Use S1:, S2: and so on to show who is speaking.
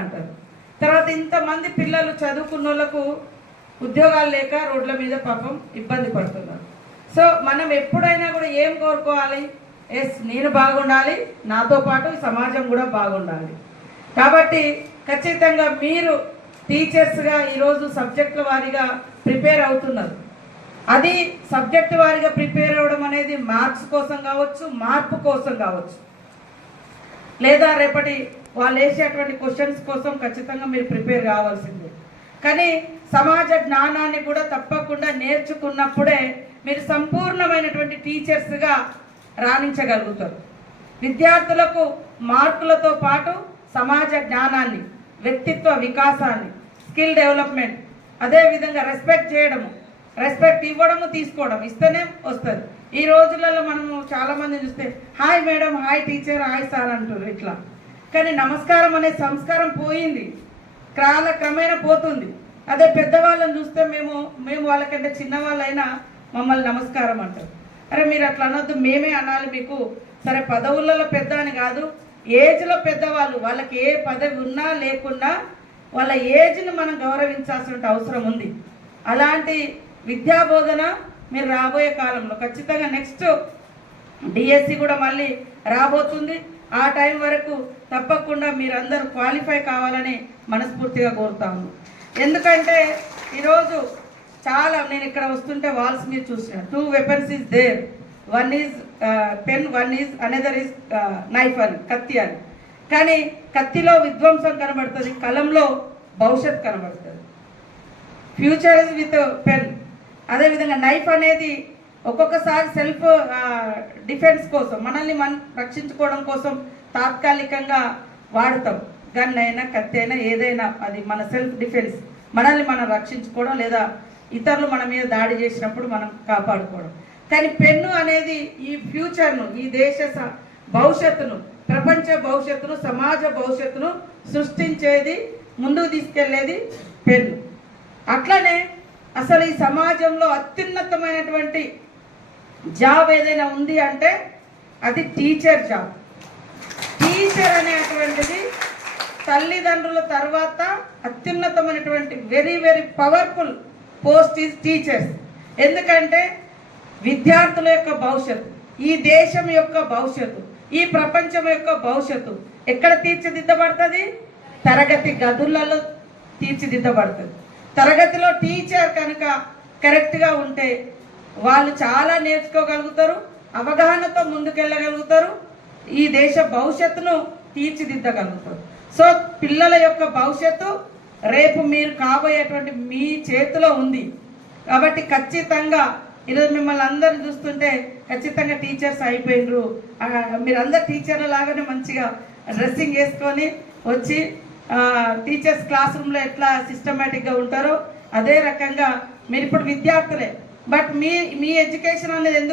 S1: అంటారు. తర్వాత ఇంతమంది పిల్లలు చదువుకున్న వాళ్ళకు ఉద్యోగాలు లేక రోడ్ల మీద పాపం ఇబ్బంది పడుతున్నారు. సో మనం ఎప్పుడైనా కూడా ఏం కోరుకోవాలి? ఎస్ నేను బాగుండాలి నాతో పాటు సమాజం కూడా బాగుండాలి. కాబట్టి ఖచ్చితంగా మీరు టీచర్స్గా ఈరోజు సబ్జెక్టుల వారీగా ప్రిపేర్ అవుతున్నారు. అది సబ్జెక్టు వారిగా ప్రిపేర్ అవ్వడం అనేది మార్క్స్ కోసం కావచ్చు మార్పు కోసం కావచ్చు. లేదా రేపటి వాళ్ళు వేసేటువంటి క్వశ్చన్స్ కోసం ఖచ్చితంగా మీరు ప్రిపేర్ కావాల్సిందే. కానీ సమాజ జ్ఞానాన్ని కూడా తప్పకుండా నేర్చుకున్నప్పుడే మీరు సంపూర్ణమైనటువంటి టీచర్స్గా రాణించగలుగుతారు. విద్యార్థులకు మార్కులతో పాటు సమాజ జ్ఞానాన్ని వ్యక్తిత్వ వికాసాన్ని స్కిల్ డెవలప్మెంట్ అదేవిధంగా రెస్పెక్ట్ చేయడము రెస్పెక్ట్ ఇవ్వడము తీసుకోవడం ఇస్తేనే వస్తుంది. ఈ రోజులలో మనము చాలామంది చూస్తే hi madam hi teacher hi sir అంటారు ఇట్లా. కానీ నమస్కారం అనే సంస్కారం పోయింది. కాలక్రమేణా పోతుంది. అదే పెద్దవాళ్ళని చూస్తే మేము మేము వాళ్ళకంటే చిన్నవాళ్ళైనా మమ్మల్ని నమస్కారం అంటారు. అరే మీరు అట్లా అనొద్దు. మేమే అనాలి మీకు. సరే పదవులలో పెద్ద అని కాదు. ఏజ్లో పెద్దవాళ్ళు వాళ్ళకి ఏ పదవి ఉన్నా లేకున్నా వాళ్ళ ఏజ్ని మనం గౌరవించాల్సిన అవసరం ఉంది. అలాంటి విద్యా బోధన మీరు రాబోయే కాలంలో. ఖచ్చితంగా నెక్స్ట్ డిఎస్సి కూడా మళ్ళీ రాబోతుంది. ఆ టైం వరకు తప్పకుండా మీరందరూ క్వాలిఫై కావాలని మనస్ఫూర్తిగా కోరుతాము ఎందుకంటే ఈరోజు చాలా నేను ఇక్కడ వస్తుంటే వాల్స్ మీరు చూసిన two weapons is there one is pen one is another is knife అని కత్తి అని. కానీ కత్తిలో విధ్వంసం కనబడుతుంది కలంలో భవిష్యత్ కనబడుతుంది. ఫ్యూచర్ ఇస్ విత్ పెన్ అదేవిధంగా నైఫ్ అనేది ఒక్కొక్కసారి సెల్ఫ్ డిఫెన్స్ కోసం మనల్ని మనం రక్షించుకోవడం కోసం తాత్కాలికంగా వాడతాం. గన్ అయినా కత్తి అయినా ఏదైనా అది మన సెల్ఫ్ డిఫెన్స్. మనల్ని మనం రక్షించుకోవడం లేదా ఇతరులు మన మీద దాడి చేసినప్పుడు మనం కాపాడుకోవడం. కానీ పెన్ను అనేది ఈ ఫ్యూచర్ను ఈ దేశ స- భవిష్యత్తును ప్రపంచ భవిష్యత్తును సమాజ భవిష్యత్తును సృష్టించేది ముందుకు తీసుకెళ్ళేది పెన్ను. అట్లనే అసలు ఈ సమాజంలో అత్యున్నతమైనటువంటి జాబ్ ఏదైనా ఉంది అంటే అది టీచర్ జాబ్. టీచర్ అనేటువంటిది తల్లిదండ్రుల తర్వాత అత్యున్నతమైనటువంటి very very powerful post is teachers. ఎందుకంటే విద్యార్థుల యొక్క భవిష్యత్తు ఈ దేశం యొక్క భవిష్యత్తు ఈ ప్రపంచం యొక్క భవిష్యత్తు ఎక్కడ తీర్చిదిద్దబడుతుంది? తరగతి గదులలో తీర్చిదిద్దబడుతుంది. తరగతిలో టీచర్ కనుక కరెక్ట్గా ఉంటే వాళ్ళు చాలా నేర్చుకోగలుగుతారు అవగాహనతో ముందుకెళ్ళగలుగుతారు ఈ దేశ భవిష్యత్తును తీర్చిదిద్దగలుగుతారు. సో పిల్లల యొక్క భవిష్యత్తు రేపు మీరు కాబోయేటువంటి మీ చేతిలో ఉంది. కాబట్టి ఖచ్చితంగా ఈరోజు మిమ్మల్ని అందరిని చూస్తుంటే ఖచ్చితంగా టీచర్స్ అయిపోయినరు. మీరందరు టీచర్ల లాగానే మంచిగా డ్రెస్సింగ్ వేసుకొని వచ్చి టీచర్స్ క్లాస్ రూమ్లో ఎట్లా సిస్టమేటిక్గా ఉంటారో అదే రకంగా మీరు ఇప్పుడు విద్యార్థులే. బట్ మీ మీ ఎడ్యుకేషన్ అనేది ఎందుకు